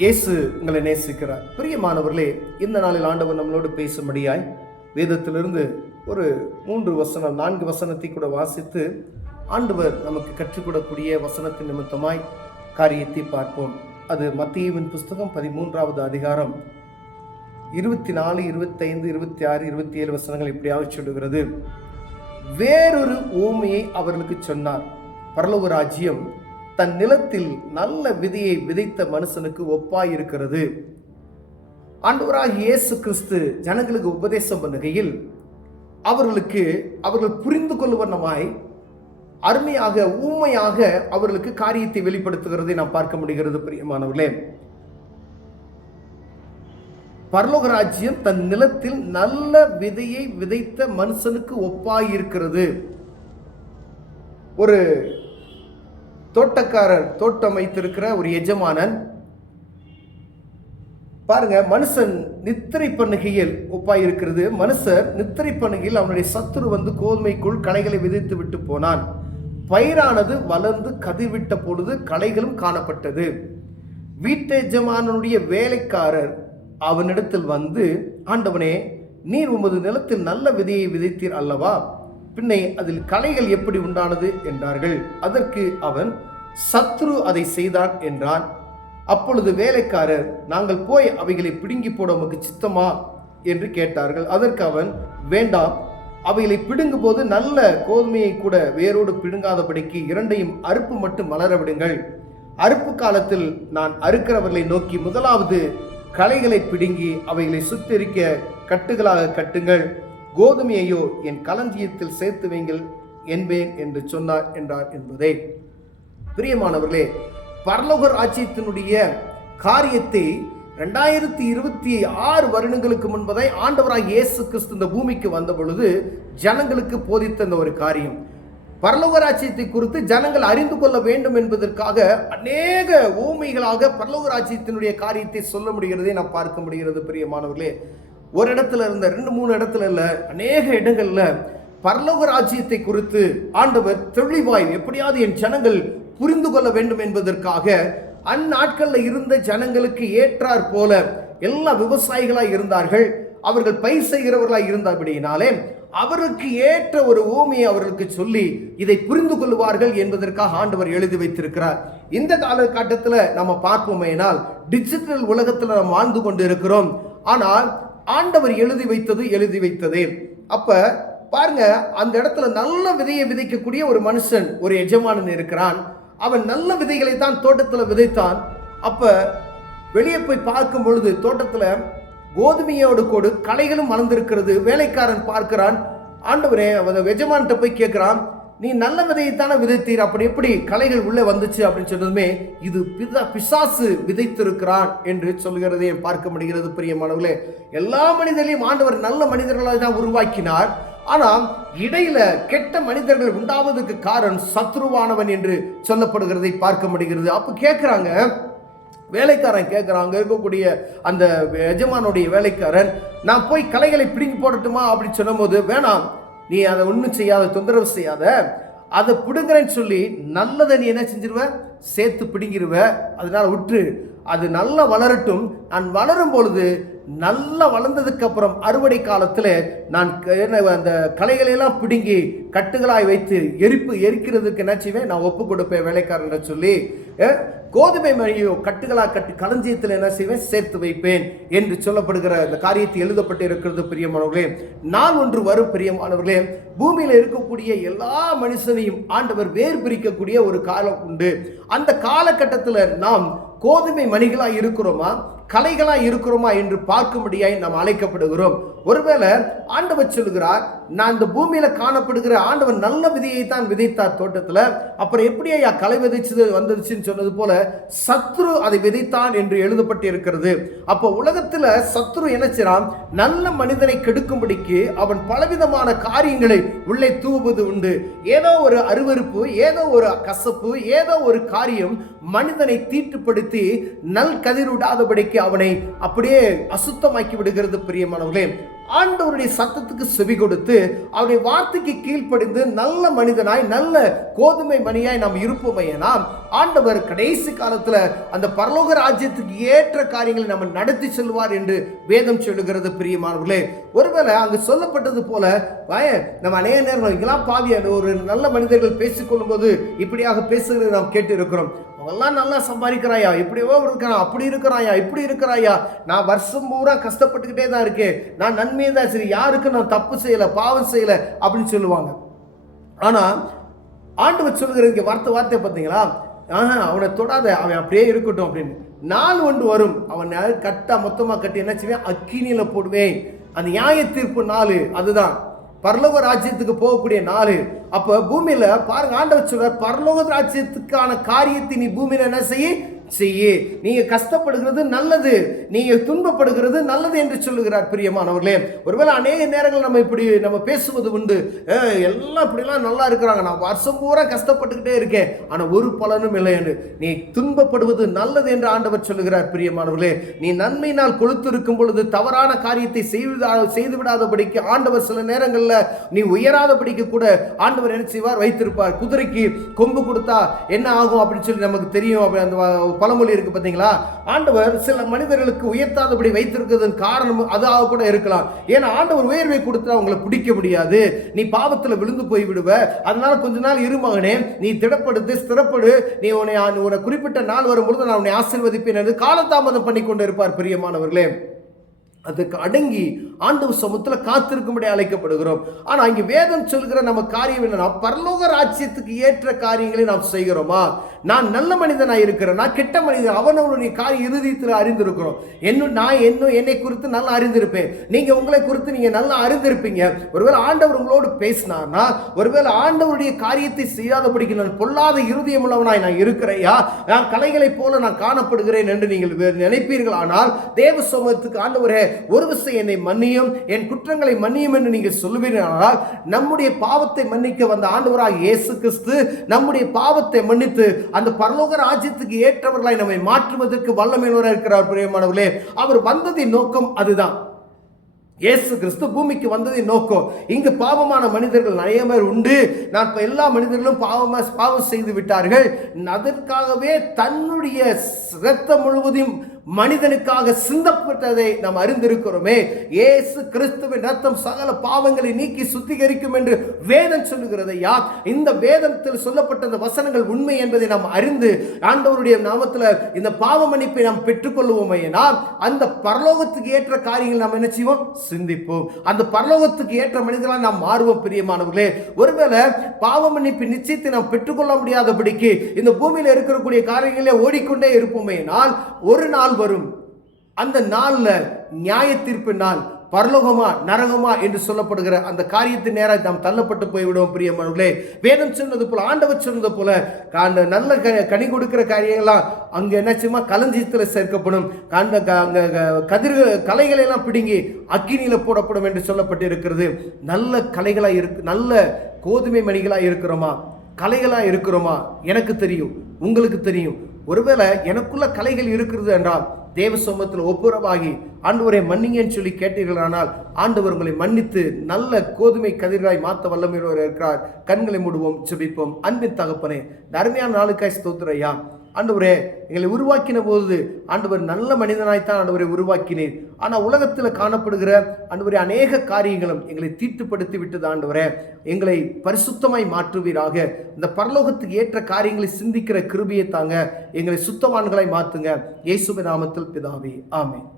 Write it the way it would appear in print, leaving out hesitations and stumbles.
இயேசு உங்களை நேசிக்கிறார். பிரியமானவர்களே, இந்த நாளில் ஆண்டவர் நம்மளோடு பேசும்படியாய் வேதத்திலிருந்து ஒரு 4 வசனத்தை கூட வாசித்து ஆண்டவர் நமக்கு கற்றுக்கொள்ளக்கூடிய வசனத்தின் நிமித்தமாய் காரியத்தை பார்ப்போம். அது மத்தேயுவின் புஸ்தகம் 13வது அதிகாரம் 24, 25, 26, 27 வசனங்கள் இப்படியாக சொல்லுகிறது. வேறொரு ஊமையை அவர்களுக்கு சொன்னார். பரலோக ராஜ்யம் தன் நிலத்தில் நல்ல விதையை விதைத்த மனுஷனுக்கு ஒப்பாயிருக்கிறது. ஆண்டவராகிய இயேசு கிறிஸ்து ஜனங்களுக்கு உபதேசம் பண்ணுகையில் அவர்கள் புரிந்து கொள்வனமாய் அருமையாக ஊமையாக அவர்களுக்கு காரியத்தை வெளிப்படுத்துகிறதை நாம் பார்க்க முடிகிறது. பிரியமானவர்களே, பரலோக ராஜ்யம் தன் நிலத்தில் நல்ல விதையை விதைத்த மனுஷனுக்கு ஒப்பாயிருக்கிறது. ஒரு தோட்டக்காரர் தோட்டம் வைத்திருக்கிற ஒரு எஜமானன் பாருங்க, மனுஷன் நித்திரை பண்ணுகையில் ஒப்பாயிருக்கிறது. மனுஷர் நித்திரை பண்ணுகையில் அவனுடைய சத்துரு வந்து கோதுமைக்குள் களைகளை விதைத்து விட்டு போனான். பயிரானது வளர்ந்து கதிர்விட்ட பொழுது களைகளும் காணப்பட்டது. வீட்டு எஜமானனுடைய வேலைக்காரர் அவனிடத்தில் வந்து, ஆண்டவனே, நீர் உமது நிலத்தில் நல்ல விதையை விதைத்தீர் அல்லவா? பின்னே அதில் களைகள் எப்படி உண்டானது என்றார்கள். அதற்கு அவன், சத்ரு அதை செய்தான் என்றான். அப்பொழுது வேலைக்காரர், நாங்கள் போய் அவைகளை பிடுங்கி போட உமக்கு சித்தமா என்று கேட்டார்கள். அதற்கு அவன், வேண்டாம், அவைகளை பிடுங்கும் போது நல்ல கோதுமையை கூட வேரோடு பிடுங்காதபடிக்கு இரண்டையும் அறுப்பு மட்டும் மலர விடுங்கள். அறுப்பு காலத்தில் நான் அறுக்கிறவர்களை நோக்கி, முதலாவது களைகளை பிடுங்கி அவைகளை சுத்தரிக்க கட்டுகளாக கட்டுங்கள், கோதுமையையோ என் களஞ்சியத்தில் சேர்த்து வைங்கள் என்பேன் என்று சொன்னார் என்றார் என்பதே. பிரியமானவர்களே, பரலோக ராஜ்யத்தினுடைய காரியத்தை 2026 வருடங்களுக்கு முன்பதை ஆண்டவராகிய இயேசு கிறிஸ்து இந்த பூமிக்கு வந்த பொழுது ஜனங்களுக்கு போதித்த இந்த ஒரு காரியம், பரலோக ராஜ்யத்தை குறித்து ஜனங்கள் அறிந்து கொள்ள வேண்டும் என்பதற்காக அநேக ஊமைகளாக பரலோக ராஜ்யத்தினுடைய காரியத்தை சொல்ல முடிகிறதை நாம் பார்க்க முடிகிறது. பிரியமானவர்களே, ஒரு இடத்துல இருந்த 2-3 இடத்துல இல்ல, அநேக இடங்கள்ல பரலோக ராஜ்யத்தை குறித்து ஆண்டவர் தெளிவாய் எப்படியாவது என் ஜனங்கள் புரிந்து கொள்ள வேண்டும் என்பதற்காக அந்நாட்கள்ல இருந்த ஜனங்களுக்கு ஏற்றாற் போல எல்லா விவசாயிகளாய் இருந்தார்கள். அவர்கள் பயிர் செய்கிறவர்களாய் இருந்தபடியினாலே அவருக்கு ஏற்ற ஒரு ஊமையை அவர்களுக்கு சொல்லி இதை புரிந்து கொள்வார்கள் என்பதற்காக ஆண்டவர் எழுதி வைத்திருக்கிறார். இந்த காலகட்டத்தில் நம்ம பார்ப்போமேனால் டிஜிட்டல் உலகத்தில் நாம் வாழ்ந்து கொண்டு இருக்கிறோம். ஆனால் ஆண்டவர் எழுதி வைத்ததே. அப்ப பாருங்க, அந்த இடத்துல நல்ல விதையை விதைக்கக்கூடிய ஒரு மனுஷன், ஒரு எஜமானன் இருக்கிறான். அவன் நல்ல விதைகளை தான் தோட்டத்தில் விதைத்தான். அப்ப வெளியே போய் பார்க்கும் பொழுது தோட்டத்துல கோதுமையோடு கூட களைகளும் வளர்ந்திருக்கிறது. வேலைக்காரன் பார்க்கிறான். ஆண்டவரே, அவன் எஜமான்கிட்ட போய் கேட்கிறான், நீ நல்ல விதையைத்தானே விதைத்தீர், அப்படி எப்படி களைகள் உள்ளே வந்துச்சு அப்படின்னு சொன்னதுமே, இது பிசாசு விதைத்திருக்கிறான் என்று சொல்கிறதை பார்க்க முடிகிறது. பிரியமானவர்களே, எல்லா மனிதர்களையும் ஆண்டவர் நல்ல மனிதர்களாக தான் உருவாக்கினார். ஆனால் இடையில கெட்ட மனிதர்கள் உண்டாவதற்கு காரணம் சத்ருவானவன் என்று சொல்லப்படுகிறதை பார்க்க முடிகிறது. அப்ப கேட்கிறாங்க, வேலைக்காரன் கேட்குறாங்க, இருக்கக்கூடிய அந்த எஜமானுடைய வேலைக்காரன், நான் போய் களைகளை பிடுங்கி போடட்டுமா அப்படின்னு சொன்னும் போது, வேணாம், நீ அதை ஒன்றும் செய்யாத, தொந்தரவு செய்யாத, அதை பிடுங்குறேன்னு சொல்லி நல்லதை நீ என்ன செஞ்சிருவ, சேர்த்து பிடுங்கிடுவ, அதனால விட்டு அது நல்லா வளரட்டும். நான் வளரும் பொழுது நல்லா வளர்ந்ததுக்கு அப்புறம் அறுவடை காலத்தில் நான் அந்த களைகளையெல்லாம் பிடுங்கி கட்டுகளாய் வைத்து எரிக்கிறதுக்கு என்ன செய்வேன், நான் ஒப்பு கொடுப்பேன் வேலைக்காரன் சொல்லி, கோதுமை மணியோ கட்டுகளாக கட்டி களஞ்சியத்தில் என்ன செய்வேன், சேர்த்து வைப்பேன் என்று சொல்லப்படுகிற இந்த காரியத்தை எழுதப்பட்டு இருக்கிறது. பிரியமானவர்களே, நாள் ஒன்று வரும் பிரியமானவர்களே, பூமியில் இருக்கக்கூடிய எல்லா மனுஷனையும் ஆண்டவர் வேர் பிரிக்கக்கூடிய ஒரு காலம் உண்டு. அந்த காலகட்டத்தில் நாம் கோதுமை மணிகளாய் இருக்கிறோமா, கலைகளாய் இருக்கிறோமா என்று பார்க்கும்படியாய் நாம் அழைக்கப்படுகிறோம். ஒருவேளை ஆண்டவர் சொல்லுகிறார், நான் இந்த பூமியில காணப்படுகிற ஆண்டவர் நல்ல விதையை தான் விதைத்தார் தோட்டத்தில், அப்புறம் எப்படி ஐயா களை விதைச்சது வந்துருச்சுன்னு சொன்னது போல சத்ரு அதை விதைத்தான் என்று எழுதப்பட்டு இருக்கிறது. அப்போ உலகத்துல சத்ரு என்ன செய்றான், நல்ல மனிதனை கெடுக்கும்படிக்கு அவன் பலவிதமான காரியங்களை உள்ளே தூவுவது உண்டு. ஏதோ ஒரு அருவருப்பு, ஏதோ ஒரு கசப்பு, ஏதோ ஒரு காரியம் மனிதனை தீட்டுப்படுத்தி நல் கதிர் விடாதபடிக்கு அவனை அப்படியே அசுத்தமாக்கி விடுகிறது. பிரியமானவர்களே, ஆண்டவருடைய சத்தத்துக்கு செவி கொடுத்து அவருடைய வார்த்தைக்கு கீழ்ப்படிந்து நல்ல மனிதனாய் நல்ல கோதுமை மணியாய் நாம் இருப்போமையா, ஆண்டவர் கடைசி காலத்துல அந்த பரலோக ராஜ்யத்துக்கு ஏற்ற காரியங்களை நம்ம நடத்தி செல்வார் என்று வேதம் சொல்லுகிறது. பிரியமானவர்களே, ஒருவேளை அங்கு சொல்லப்பட்டது போல நம்ம அநேக நேரம் இதெல்லாம் பாவிய ஒரு நல்ல மனிதர்கள் பேசிக்கொள்ளும் போது இப்படியாக பேசுகிறது நாம் கேட்டு இருக்கிறோம். அவெல்லாம் நல்லா சம்பாதிக்கிறாயா, இப்படியோ இருக்கிறான், அப்படி இருக்கிறாயா, இப்படி இருக்கிறாயா, நான் வருஷம் பூரா கஷ்டப்பட்டுக்கிட்டே தான் இருக்கேன், நான் நன்மையை தான் சரி, யாருக்கு நான் தப்பு செய்யலை, பாவம் செய்யலை அப்படின்னு சொல்லுவாங்க. ஆனால் ஆண்டவர் சொல்லுகிற இங்கே வார்த்தை பார்த்தீங்களா, அவனை தொடாத, அவன் அப்படியே இருக்கட்டும் அப்படின்னு. நாள் ஒன்று வரும், அவன் கட்டா மொத்தமாக கட்டி என்ன செய்வேன், அக்கினியில போடுவேன். அந்த நியாய தீர்ப்பு நாள், அதுதான் பரலோக ராஜ்யத்துக்கு போகக்கூடிய நாள். அப்ப பூமியில பாருங்க, ஆண்டவர் சொல்றார், பரலோக ராஜ்யத்துக்கான காரியத்தை நீ பூமியில என்ன செய்ய, நீங்க கஷ்டப்படுகிறது நல்லது, நீங்க துன்பப்படுகிறது நல்லது என்று சொல்லுகிறார். பிரியமானவர்களே, ஒருவேளை அநேக நேரங்கள் நம்ம பேசுவது உண்டு, எல்லாம் இப்படிலாம் நல்லா இருக்கிறாங்க, நான் வருஷம் பூரா கஷ்டப்பட்டுக்கிட்டே இருக்கேன், ஆனா ஒரு பலனும் இல்லை என்று. நீ துன்பப்படுவது நல்லது என்று ஆண்டவர் சொல்லுகிறார். பிரியமானவர்களே, நீ நன்மையினால் கொழுத்திருக்கும் பொழுது தவறான காரியத்தை செய்து விடாதபடிக்கு ஆண்டவர் சில நேரங்கள்ல நீ உயராதபடிக்கு கூட ஆண்டவர் என்ன செய்வார், வைத்திருப்பார். குதிரைக்கு கொம்பு கொடுத்தா என்ன ஆகும் அப்படின்னு சொல்லி நமக்கு தெரியும். அப்படி அந்த பழமொழி இருக்கு பார்த்தீங்களா. ஆண்டவர் சில மனிதர்களுக்கு உயர்த்தாதபடி வைத்திருக்கிறதன் காரணம் அதாக கூட இருக்கலாம். ஏன்னா ஆண்டவர் உயர்வை கொடுத்தா அவங்களை பிடிக்க முடியாது, நீ பாவத்தில் விழுந்து போய் விடுவ, அதனால கொஞ்ச நாள் இரு மகனே, நீ திடப்படுத்து, ஸ்திரப்படு, நீ உன்னை குறிப்பிட்ட நாள் வரும்பொழுது நான் உன்னை ஆசீர்வதிப்பேன் என்று காலதாமதம் பண்ணி கொண்டு இருப்பார். பிரியமானவர்களே, அதுக்கு அடங்கி ஆண்டவர் சமூகத்தில் காத்திருக்கும்படி அழைக்கப்படுகிறோம். ஆனா இங்க வேதம் சொல்கிற நம்ம காரியம் என்னன்னா, பரலோக ராஜ்யத்துக்கு ஏற்ற காரியங்களை நாம் செய்கிறோமா? நான் நல்ல மனிதனாக இருக்கிறேன், நான் கெட்ட மனிதன், அவனுடைய காரிய இறுதியத்தில் அறிந்திருக்கிறோம். என்னை குறித்து நல்லா அறிந்திருப்பேன், நீங்க உங்களை குறித்து நீங்க நல்லா அறிந்திருப்பீங்க. ஒருவேளை ஆண்டவர் உங்களோடு பேசினார்னா, ஒருவேளை ஆண்டவருடைய காரியத்தை செய்யாதபடிக்கு நான் பொல்லாத இருதயம் உள்ளவனாய் நான் இருக்கிறேயா, நான் கலைகளை போல நான் காணப்படுகிறேன் என்று நீங்கள் நினைப்பீர்கள். ஆனால் தேவ சமூகத்துக்கு ஆண்டவரே ஒரு விஷயம், என்னை மன்னியும், என் குற்றங்களை மன்னியும் என்று நீங்கள் சொல்லுவீர்கள். நம்முடைய பாவத்தை மன்னிக்க வந்த ஆண்டவராக இயேசு கிறிஸ்து நம்முடைய பாவத்தை மன்னித்து அந்த பரலோக ராஜ்யத்துக்கு ஏற்றவர்களாய் நம்மை மாற்றுவதற்கு வல்லமையுள்ளவராக இருக்கிறார். பிரியமானவர்களே, அவர் வந்ததின் நோக்கம் அதுதான். இயேசு கிறிஸ்து பூமிக்கு வந்ததின் நோக்கம், இங்கு பாவமான மனிதர்கள் நிறைய பேர் உண்டு, நான் எல்லா மனிதர்களும் பாவம் செய்து விட்டார்கள், அதற்காகவே தன்னுடைய இரத்தம் முழுவதும் மனிதனுக்காக சிந்தப்பட்டதை நாம் அறிந்திருக்கிறோமே. இயேசு கிறிஸ்துவின் ரத்தம் சகல பாவங்களை நீக்கி சுத்திகரிக்கும் என்று வேதம் சொல்லுகிறது. இந்த வேதத்தில் சொல்லப்பட்ட வசனங்கள் உண்மை என்பதை நாம் அறிந்து ஆண்டவருடைய நாமத்தில் இந்த பாவ மன்னிப்பை நாம் பெற்றுக்கொள்வோமே, அந்த பரலோகத்துக்கு ஏற்ற காரியங்கள் நாம் என்ன செய்வோம், சிந்திப்போம். அந்த பரலோகத்துக்கு ஏற்ற மனிதர்களாக நாம் மாறுவோம். பிரியமானவர்களே, ஒருவேளை பாவ மன்னிப்பு நிச்சயத்தை நாம் பெற்றுக்கொள்ள முடியாதபடிக்கு இந்த பூமியில் இருக்கக்கூடிய காரியங்களே ஓடிக்கொண்டே இருப்போமேனால் ஒரு நாள் வரும், அந்த நாள்ல நியாய தீர்ப்பு நாள், பரலோகமா நரகமா என்று சொல்லப்படுகிற அந்த காரியத்தின் நேராக நாம் தள்ளப்பட்டு போய்விடுவோம். பிரியமானவர்களே, வேதம் சொன்னது போல, ஆண்டவர் சொன்னது போல, அந்த நல்ல கனி கொடுக்கிற காரியங்கள்லாம் அங்க என்ன களஞ்சியத்தில் சேர்க்கப்படும், கலைகளை எல்லாம் பிடுங்கி அக்கினியில போடப்படும் என்று சொல்லப்பட்டு இருக்கிறது. நல்ல கலைகளா இருக்கு, நல்ல கோதுமை மணிகளா இருக்கிறோமா, கலைகளா இருக்கிறோமா? எனக்கு தெரியும், உங்களுக்கு தெரியும். ஒருவேளை எனக்குள்ள கலைகள் இருக்கிறது என்றால் தேவ சமூகத்தில் ஒப்புரவாகி ஆண்டவரை மன்னிங்கன்னு சொல்லி கேட்டீர்களானால் ஆண்டவர் உங்களை மன்னித்து நல்ல கோதுமை கதிராய் மாற்ற வல்லமையுள்ளவர் இருக்கிறார். கண்களை மூடுவோம், ஜெபிப்போம். அன்பின் தகப்பனே, அருமையான நாளுக்காய் ஸ்தோத்திரம் ஐயா. ஆண்டவரே, எங்களை உருவாக்கின போது ஆண்டவர் நல்ல மனிதனாய்த்தான் ஆண்டவரை உருவாக்கினேன். ஆனால் உலகத்தில் காணப்படுகிற ஆண்டவரே அநேக காரியங்களும் எங்களை தீட்டுப்படுத்தி விட்டது. ஆண்டவரே, எங்களை பரிசுத்தமாய் மாற்றுவீராக. இந்த பரலோகத்துக்கு ஏற்ற காரியங்களை சிந்திக்கிற கிருபையை தாங்க, எங்களை சுத்தவான்களாய் மாற்றுங்க. இயேசுவின் நாமத்தில் பிதாவே, ஆமென்.